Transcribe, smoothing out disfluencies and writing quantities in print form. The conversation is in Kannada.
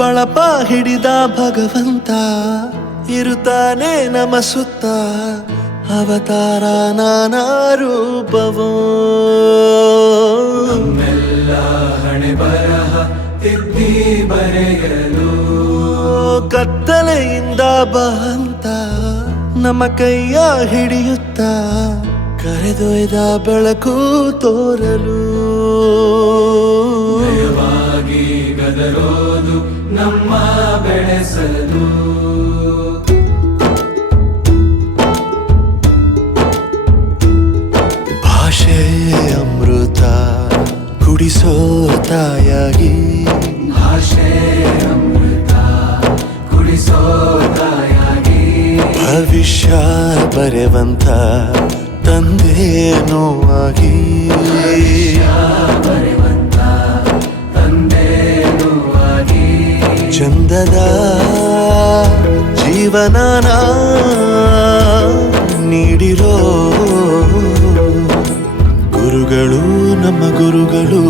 ಬಳಪ ಹಿಡಿದ ಭಗವಂತ ಇರುತ್ತಾನೆ ನಮ ಸುತ್ತ ಅವತಾರ ನಾನಾ ರೂಪವೋ ನಮ್ಮೆಲ್ಲ ಹಣೆ ಬರಹ ತಿದ್ದಿ ಬರೆಯಲು ಕತ್ತಲೆಯಿಂದ ಬಂತ ನಮ್ಮ ಕೈಯ ಹಿಡಿಯುತ್ತ ಕರೆದೊಯ್ದ ಬೆಳಕು ತೋರಲು ದಯವಾಗಿ ಗದರೋದು ನಮ್ಮ ಬೆಳೆಸಲು ಭಾಷೆ ಅಮೃತ ಕುಡಿಸೋ ತಾಯಾಗಿ ಭಾಷೆ ಅಮೃತ ಕುಡಿಸೋ ತಾಯಾಗಿ ಭವಿಷ್ಯ ಬರೆವಂತ ತಂದೇನೋ ಆಗಿ ಬರೆವಂತ ತಂದೇನೂ ಆಗಿ ಚಂದದ ಜೀವನನ ನೀಡಿರೋ ಗುರುಗಳು ನಮ್ಮ ಗುರುಗಳು